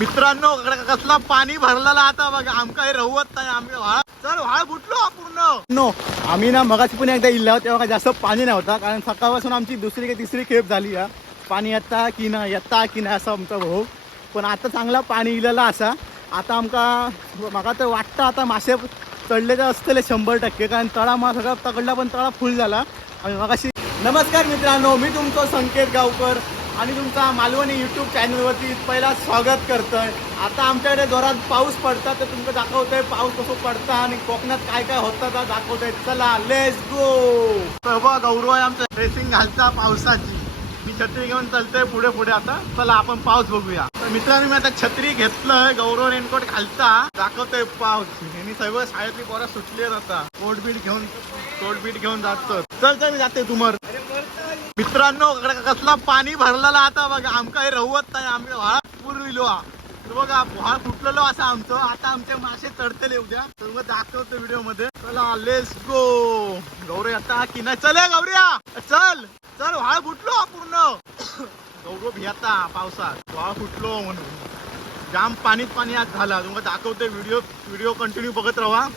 मित्रांनो कसला पाणी भरलेला आता बघा. आमका हे रवत नाही आम्ही व्हाळ चल व्हाळ फुटलो पूर्ण. नो आम्ही ना मगाशी पण एकदा इल्ला तेव्हा जास्त पाणी नव्हता कारण सकाळपासून आमची दुसरी काही तिसरी खेप झाली हा पाणी येता की ना येता की ना असं आमचा भाऊ. पण आता चांगला पाणी इलेला असा. आता आमका म्हाका तर वाटतं आता मासे चढले तर असतले शंभर टक्के कारण तळा मा सगळा तकडला पण तळा फुल झाला. आणि मगाशी नमस्कार मित्रांनो मी तुमचो संकेत गावकर. आणि तुमचा मालवणी यूट्यूब चॅनलवरती पहिला स्वागत करतोय. आता आमच्याकडे जोरात पाऊस पडता तर तुमचं दाखवतोय पाऊस कसं पडता आणि कोकणात काय काय होतं तर दाखवतोय. चला लेस गो बघा गौरव आहे आमचं. ड्रेसिंग घालता पावसाची. मी छत्री घेऊन चालतोय पुढे पुढे आता. चला आपण पाऊस बघूया. तर मित्रांनो मी आता छत्री घेतलंय. गौरव रेनकोट घालता. दाखवतोय पाऊस. यांनी सगळं शाळेतली पोरं सुटले आता. कोटबीट घेऊन कोटबीट घेऊन जातो चल चल मी जाते तुम्हाला मित्रांनो कसला पाणी भरलेला आता बघा. आमका हे रवत नाही आम्ही व्हाळा पूर्विलो हा तर बघा व्हाळ फुटलेलो असं आमचं. आता आमचे मासे चढतले उद्या. तर मग दाखवतो व्हिडिओमध्ये चला लेस गो गौरी आता की नाही? चल हे गौऱ्या चल चल व्हाळ फुटलो पूर्ण. गौरव भियाता पावसात. व्हाळ फुटलो म्हणून. जाम पाणीच पाणी आज झाला. तुम्हाला दाखवते व्हिडिओ व्हिडिओ कंटिन्यू बघत राहा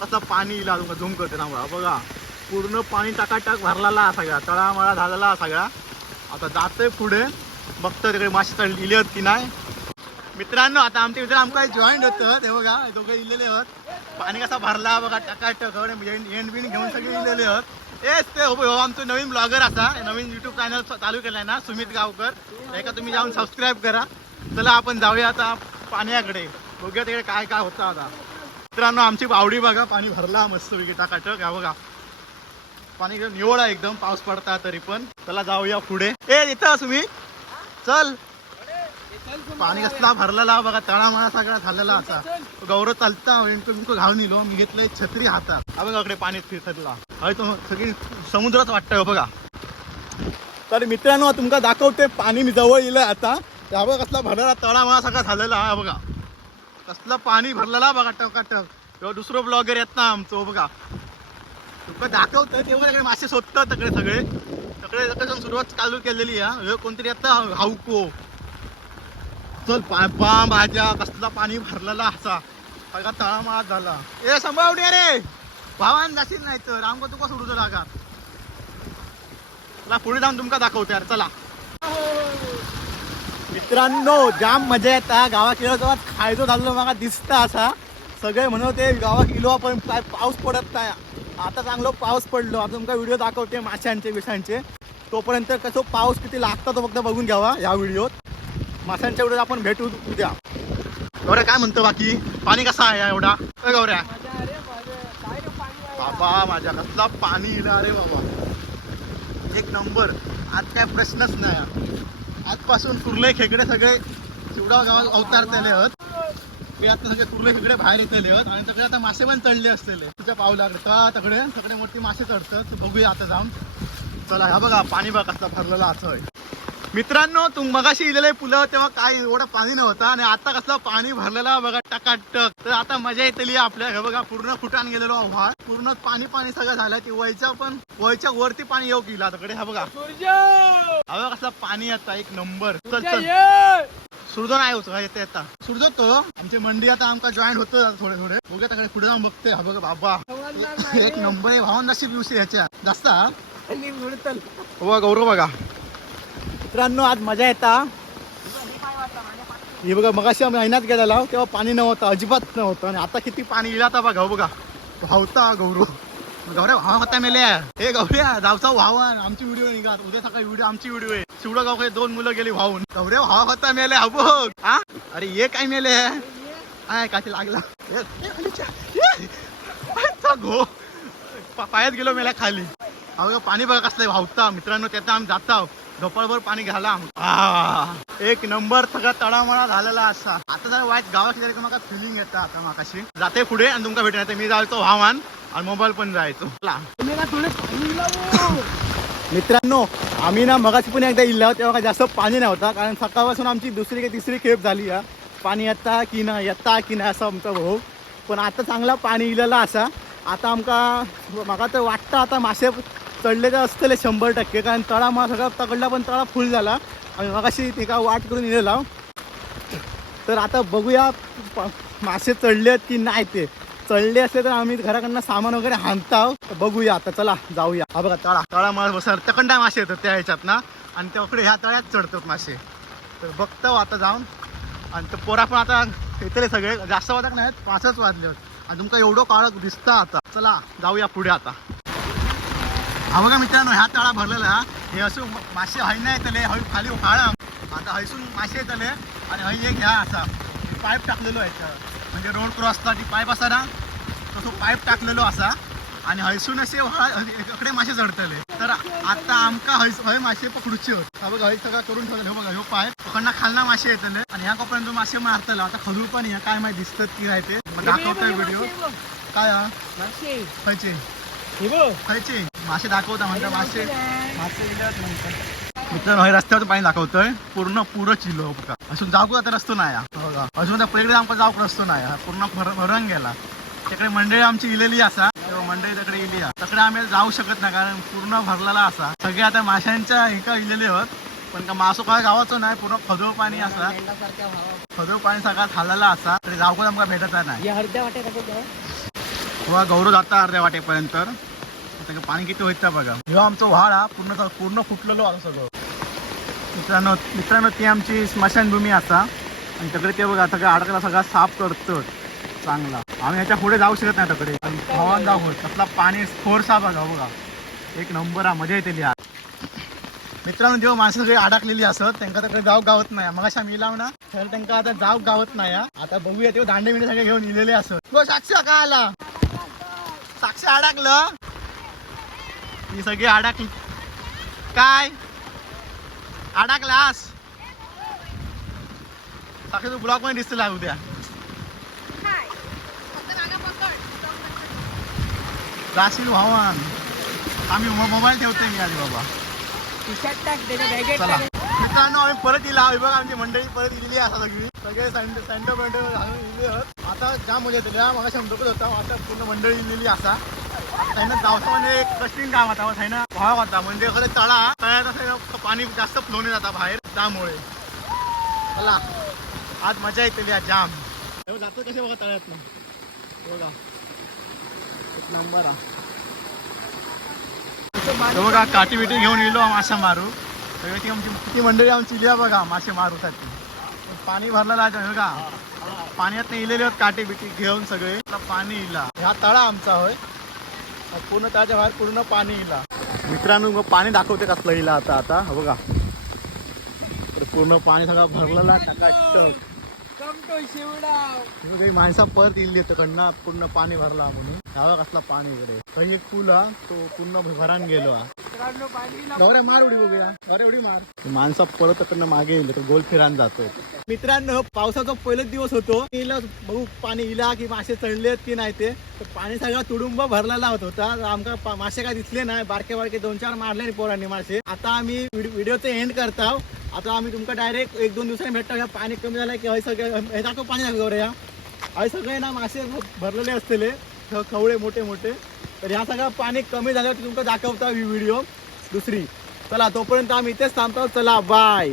कसा पाणी इला तुम्हाला झूम करते ना बघा. पूर्ण पाणी टाकाटाक भरलेला हा सगळा तळामळा झालेला हा सगळा. आता जातोय पुढे. बघतो तिकडे मासे तळ इले आहेत की नाही. मित्रांनो आता आमचे मित्र आमका जॉईंट होतं ते बघा दोघे इलेले आहेत. पाणी कसा भरला बघा टकाटक एंड म्हणजे बिन घेऊन सगळे इलेले आहेत. एस ते हो, हो आमचं नवीन ब्लॉगर असा नवीन युट्यूब चॅनल चालू केलाय ना सुमित गावकर. एका तुम्ही जाऊन सबस्क्राईब करा. चला आपण जाऊया आता पाण्याकडे. बघूया तिकडे काय काय होतं आता. मित्रांनो आमची बावडी बघा पाणी भरला मस्त वेगळी टाकाटक हा बघा. पाणी एकदम निवड आहे एकदम पाऊस पडता तरी पण. चला जाऊया पुढे. ए इथं तुम्ही चल. पाणी कसला भरलेला बघा तळामळा सगळा झालेला असा. गौरव चालता तुमको घालून इलो मी घेतलंय छत्री हातात. हा बघा पाणी फिरतला. हय तो सगळी समुद्रात वाटतंय हो, बघा. तर मित्रांनो तुमका दाखवते पाणी मी जवळ येईल आता. हा बघा कसला भरलेला तळामळा सगळा झालेला हा बघा. कसलं पाणी भरलेला बघा टकाटक तेव्हा दुसरं ब्लॉगर येत ना आमचं हो, बघा. तुका दाखवतं तेव्हा मासे सोडतात तकडे सगळे. तकडे तकडे सुरुवात चालू केलेली हा. कोणतरी आता हावको चल पा भाज्या कसला पाणी भरलेला असा. सगळा तळामाळात झाला. ए संभावणे रे. भावान जाशील नाही तर. आमका तुका सोडूचं जागा. चला पुढे जाऊन तुमका दाखवते यार. चला. मित्रांनो जाम मजा येता गावात गेलो तेव्हा खायचो झालो मला दिसता असा. सगळे म्हणत ते गावात इलो पण काय पाऊस पडत नाही. आता चांगलो पाऊस पडलो. आता तुमका व्हिडिओ दाखवते माशांचे विषांचे तोपर्यंत कसं पाऊस किती लागतो तो फक्त बघून घ्यावा या व्हिडिओत माशांच्या व्हिडिओत आपण भेटू उद्या. गौऱ्या काय म्हणतो बाकी? पाणी कसा आहे एवढा? गौऱ्या. बाबा माझ्या कसला पाणी इला अरे बाबा. एक नंबर. आज काय प्रश्नच नाही. आजपासून कुर्ले खेकडे सगळे चिवडा गावात अवतारतेले आहेत. ते आता सगळे कुर्ले खेकडे बाहेर येतले आणि सगळे आता मासे पण चढले असलेले तुझ्या पावलाकडे का तकडे सगळे मोठी मासे चढतात. बघूया आता जाऊन. चला हा बघा पाणी बघा कसला भरलेला असं मित्रांनो तुम मगाशी इलेले पुलं तेव्हा काय एवढं पाणी नव्हतं आणि आता कसलं पाणी भरलेला बघा टकाटक. तर आता मजा येतली आपल्या. हे बघा पूर्ण फुटान गेलेलो व्हाळ पूर्ण पाणी पाणी सगळं झालं. की वयच्या पण वयच्या वरती पाणी येऊ गेला तिकडे हा बघा. हा बघा कसला पाणी आता. एक नंबर. चल चल. सुरदो नाही होतो येते आता? सुरदो तो आमची मंडी आता आमका जॉईन होतो थोडे थोडे. बघूया तिकडे पुढे जाऊन बघते. हा बघा बाबा. एक नंबर आहे भावन नशीब दिवशी ह्याच्या जास्त हा? गौरव बघा. मित्रांनो आज मजा येता. हे बघा मगाशी आम्ही ऐनात गेलेला तेव्हा पाणी नव्हतं अजिबात नव्हतं. आणि आता किती पाणी येईल आता बघा हो बघा. वाहता गौरव. गौऱ्या भावा होता मेल्या. हे गौऱ्या जावचा व्हावन. आमची व्हिडिओ निघात उद्या सकाळी व्हिडिओ आमची व्हिडिओ आहे. शिवडा गाव दोन मुलं गेली वाहून. गौऱ्या भावा होता मेले हा हा? अरे ये काय मेले काय काय लागला. घो पायात गेलो मेल्या खाली. अहो पाणी बघा कसलं वाहता. मित्रांनो त्याचा आम्ही जाता धोपाळभर पाणी घाला एक नंबर सगळा तळामळा झालेला असा. आता जरा वाईट गावात गेले तर मला फिलिंग येतं आता माकाशी जाते पुढे आणि तुमका भेटणार मी जायचो हवामान आणि मोबाईल पण जायचो. चला. मित्रांनो आम्ही ना मगाशी पण एकदा इल्ला तेव्हा काय जास्त पाणी नव्हता कारण सकाळपासून आमची दुसरी की तिसरी खेप झाली हा. पाणी येता की ना येता की नाही असं आमचा भाऊ. पण आता चांगला पाणी इलेला असा. आता आमका म्हाका तर वाटतं आता मासे चढले तर असतले शंभर टक्के कारण तळा मा सगळा तकडला पण तळा फुल झाला. आणि मगाशी ते का वाट करून इलेला तर आता बघूया मासे चढलेत की नाही ते. चढले असले तर आम्ही घराकडनं सामान वगैरे हाणताव आहोत. बघूया आता चला जाऊया. हा बघा तळा. तळा माळ बसत कंडा मासे येतात त्या ह्याच्यात ना. आणि त्याकडे ह्या तळ्यात चढतात मासे. तर बघतो आता जाऊन. आणि तर पोरा पण आता येतले सगळे. जास्त वाजत नाहीत पाचच वाजले आणि तुमका एवढं काळक दिसतं आता. चला जाऊया पुढे आता. हा बघा मित्रांनो ह्या तळा भरलेला हे असं मासे हय येतले हय खाली काळा आता हयसून मासे येतले. आणि हय एक ह्या असा. पाईप टाकलेलो आहे म्हणजे रोड क्रॉसला ती पाईप असा ना. तो पाईप टाकलेलो असा आणि हयसून असे इकडे मासे चढतले तर आता आमका हय हय मासे पकडूचे होत. बघा हय सगळं करून ठेवलेलं. हे बघा ह्यो पाईप. पकडना खालना मासे येतले. आणि ह्या कोपर्यंत मासे मारतले आता खजूर पण ह्या काय माहिती दिसतात की काय ते. दाखवतोय व्हिडिओ काय हा? खायचे खायचे मासे दाखवता म्हणता मासे. मासे म्हणतात. मित्रांनो हे रस्त्यावर पाणी दाखवतोय. पूर्ण पुरं चिलो बघा असून जाऊ आता रस्तो नाही. बघा. अजून त्या पलीकडे आमका जाऊक रस्तो नाही. पूर्ण भर- भरून गेला. तिकडे मंडळी आमची इलेली असा. मंडळी तिकडे इली हा. तिकडे आम्ही जाऊ शकत नाही कारण पूर्ण भरलेला असा. सगळे आता माशांच्या एका इलेले होत. पण का मासो काय गावाचं नाही पूर्ण खजोळ पाणी असा. खजोळ पाणी सगळा खाल्लेला असा. तरी जाऊक आमका भेटत नाही. किंवा गौरव जाता अर्ध्या वाटेपर्यंत. पाणी किती होतं बघा. जेव्हा आमचं व्हाळ हा पूर्ण पूर्ण फुटलेलो आता सगळं. मित्रांनो मित्रांनो ती आमची स्मशानभूमी असा. आणि तिकडे ते बघा सगळं अडकला सगळा साफ करतो चांगला. आम्ही ह्याच्या पुढे जाऊ शकत नाही तिकडे हवान जाऊ त्यातला पाणी फोर्सा बघा हो बघा. एक नंबर हा मजा येते लिहा मित्रांनो जेव्हा माणसं सगळी अडकलेली असत त्यांना तर जाऊ गावत नाही. मग अशा मी लाव ना तर त्यांना आता जाऊ गावत नाही आता बघूया तेव्हा दांडे बिंडे सगळे घेऊन इलेले असत हो साक्षी का आला. साक्षी अडकलं. ही सगळी अडकली. काय? अडकलास? साक्षी तू ब्लॉकमध्ये दिसते उद्या. राशील भावान आम्ही मोबाईल ठेवतोय मी आधी बाबा. चला. मित्रांनो आम्ही परत येईल आहोत बघा आमची मंडळी परत गेलेली आहे आता सगळी. सगळे सँड सँडो पेंडो घालून गेले आहोत. आता जाम मजा येते मग शंभर होता. आता पूर्ण मंडळी गेलेली असा त्यांना जावचं म्हणजे एक कठीण काम होता मग ना भाव होता. म्हणजे एखादा तळा तळ्यात असं पाणी जास्त फ्लो नाही जाता बाहेर. त्यामुळे. चला. आज मजा येते आज जाम. जातो कसे बघा तळ्यात ना बघा. एक नंबर हा. बघा काठी बिटी घेऊन येलो मासे मारू. सगळी ती आमची किती मंडळी आमची इल्या बघा मासे मारूसाठी. पाणी भरलेलं आहे बघा. पाण्यात इलेले आहेत काठी बिटी घेऊन सगळे. पाणी इला. हा तळा आमचा होय. पूर्ण त्याच्या बाहेर पूर्ण पाणी इला. मित्रांनो मग पाणी दाखवते कसलं इला आता आता. बघा. तर पूर्ण पाणी सगळं भरलेलं आहे. मग काही माणसा परत इल्ली तिकडनं पूर्ण पाणी भरला म्हणून ह्यावा कसला पाणी इकडे काही एक पूल हा तो पूर्ण भरान गेलो हा. मार उडी बघूया गौऱ्या उडी मार. माणसा परत तिकडनं मागे येईल तर गोल फिरान जातो मित्रांनो पावसाचा पहिलाच दिवस होतो. इला बघू पाणी इला की मासे चढलेत की नाही ते. तर पाणी सगळा तुडुंब भरलेला होत होता. तर आमका पा- मासे काय दिसले नाही. बारके बारके दोन चार मारले पोरांनी मासे. आता आम्ही व्हिडिओचं एंड करताव आता आम्ही तुमका डायरेक्ट एक दोन दिवसांनी भेटतो. ह्या पाणी कमी झालं की हय सगळे हे दाखव पाणी दाखव गौऱ्या हय सगळे ना मासे भरलेले असलेले खवळे मोठे मोठे. तर ह्या सगळं पाणी कमी झाल्यावर तुमका दाखवता व्हिडिओ. दुसरी. चला तोपर्यंत आम्ही इथेच थांबतो. चला बाय